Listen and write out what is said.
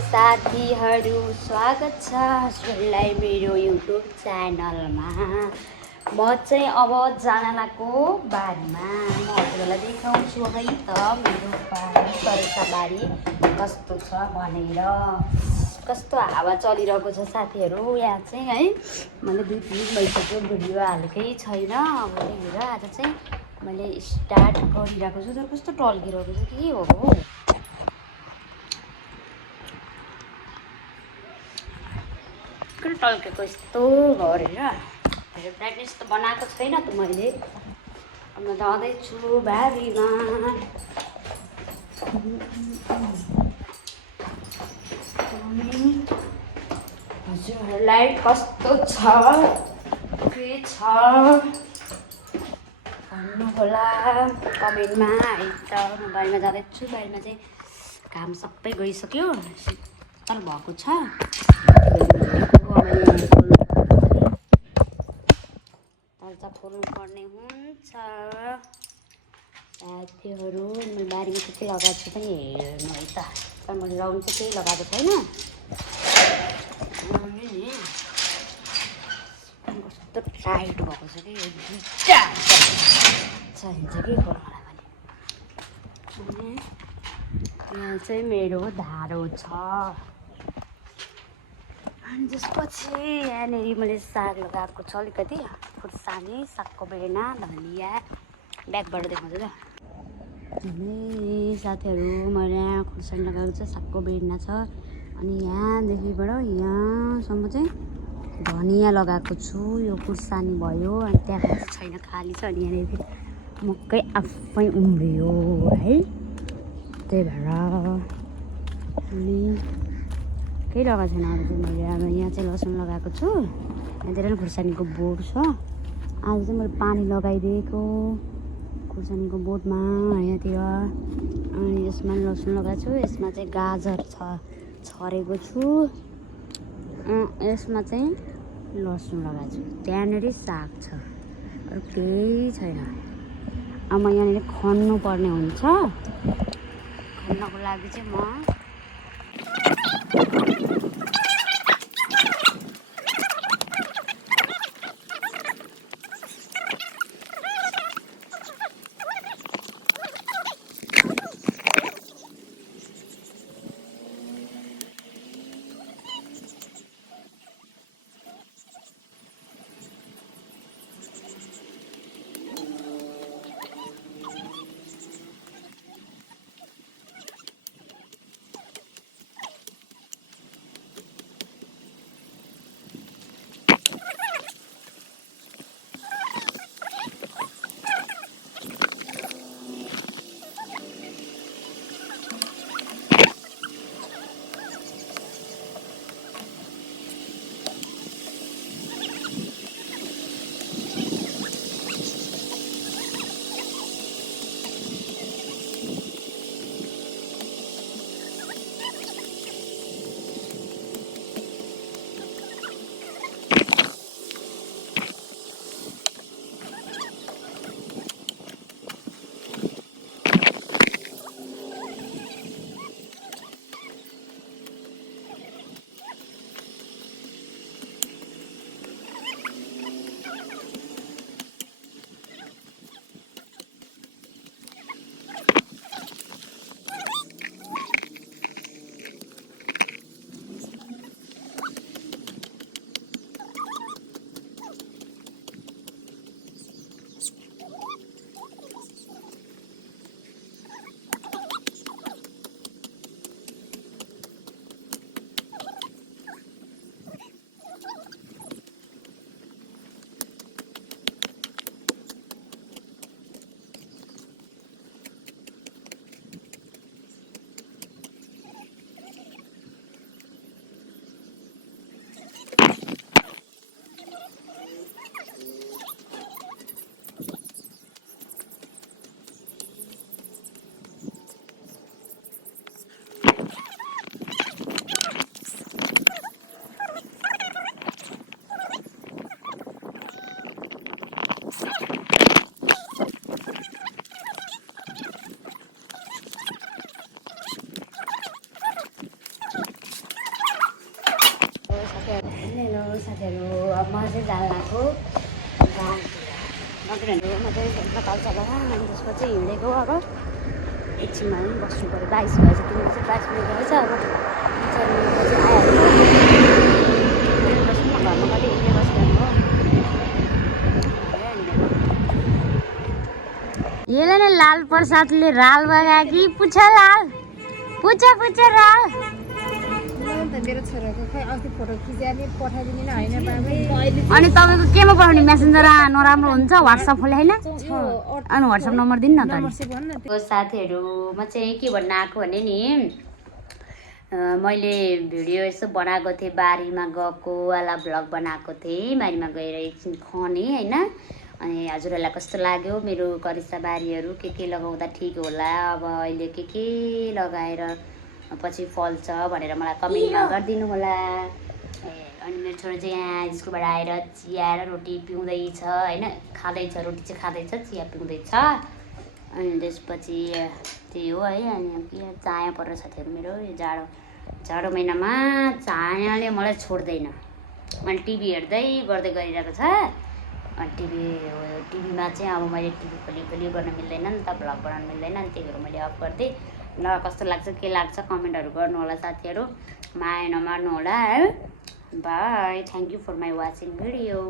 साथीहरू स्वागत छ हजुरलाई मेरो युट्युब च्यानलमा। म चाहिँ अब जान लागेको बारीमा। म हजुरलाई देखाउँछु है त मेरो बारी सरिता बारी कस्तो छ भनेर। कस्तो हावा चलिरहेको छ साथीहरू यहाँ चाहिँ है। मैले 2-3 दिन भइसक्यो भिडियो हालेकै छैन। अब हेर आज चाहिँ मैले स्टार्ट गरिरहेको छु। तर कस्तो टल्किरहेको छ के हो टल्केको यस्तो गरेर ब्राइटनेस त बनाएको छैन त मैले। अब म जाँदैछु बारीमा। हजुरहरूलाई कस्तो छ के छ भन्नु होला कमेन्टमा है त। म बारीमा जाँदैछु। बारीमा चाहिँ घाम सबै गइसक्यो, शीतल भएको छ। तल्चा खोल्नुपर्ने हुन्छ साथीहरू। मैले बारीमा के लगाएको छु पनि हेर्नु है त। तर मैले राउन्ड चाहिँ केही लगाएको छैन। कस्तो टाइट भएको छ कि चाहिन्छ कि मलाई पनि। यहाँ चाहिँ मेरो धारो छ। अनि त्यसपछि यहाँनिर मैले साग लगाएको छ अलिकति खुर्सानी, सागको बेर्ना, धनिया। ब्यागबाट देखाउँछु ल साथीहरू। मैले यहाँ खुर्सानी लगाएको छ, सागको बेर्ना छ। अनि यहाँदेखिबाट यहाँसम्म चाहिँ धनिया लगाएको छु। यो खुर्सानी भयो। अनि त्यहाँ छैन, खाली छ। अनि यहाँनिर मकै आफै उम्रियो है, त्यही भएर। अनि केही लगाएको छैन अरू चाहिँ मैले। अब यहाँ चाहिँ लसुन लगाएको छु। यहाँतिर पनि खुर्सानीको बोट छ। आज चाहिँ मैले पानी लगाइदिएको खुर्सानीको बोटमा यहाँतिर। अनि यसमा लसुन लगाएको छु। यसमा चाहिँ गाजर छरेको छु। यसमा चाहिँ लसुन लगाएको छु। त्यहाँनिर साग छ, अरू केही छैन। अब म यहाँनिर खन्नु पर्ने हुन्छ। खन्नको लागि चाहिँ म चाहिँ जाल लगाएको नदीहरू मात्रै नकाल चला अनि त्यसपछि हिँडेको अब एकछिनमा पनि बस्नु पऱ्यो 22 भएछ तिमीले चाहिँ 22 मिनट भएछ अब 4 मिनटपछि आइहाल्यो बस्नु घरमा कति हिँड्दै बसिरहनु हो यसले लाल प्रसादले राल बगा कि पुछ लाल पुछ राल मेरो छोराको खै अस्ति फोटो खिचाले पठाइदिनु न हैन बाबा अनि तपाईँको केमा पठाउने मेसेन्जर नराम्रो हुन्छ व्हाट्सएप खोले होइन अनि व्हाट्सएप नम्बर दिनु न त साथीहरूमा चाहिँ के भन्न आएको भने नि मैले भिडियो यसो बनाएको थिएँ बारीमा गएको वाला भ्लग बनाएको थिएँ बारीमा गएर एकछिन खने होइन अनि हजुरहरूलाई कस्तो लाग्यो मेरो करिस्ता बारीहरू के लगाउँदा ठिक होला अब अहिले के लगाएर पछि फल्छ भनेर मलाई कमेन्टमा गरिदिनु होला अनि मेरो छोरो चाहिँ यहाँ स्कुलबाट आएर चिया र रोटी पिउँदैछ होइन खाँदैछ रोटी चाहिँ खाँदैछ चिया पिउँदैछ अनि त्यसपछि त्यही हो है अनि के चाया परेर साथीहरू मेरो यो जाडो महिनामा चायाले मलाई छोड्दैन अनि टिभी हेर्दै गर्दै गरिरहेको छ अनि टिभीमा चाहिँ अब मैले टिभी खोली गर्न मिल्दैन नि त भ्लग बनाउनु मिल्दैन नि त्यही भएर मैले अफ गरिदिएँ ल कस्तो लाग्छ के लाग्छ कमेन्टहरू गर्नु होला साथीहरू माया नमार्नु होला है bye thank you for my watching video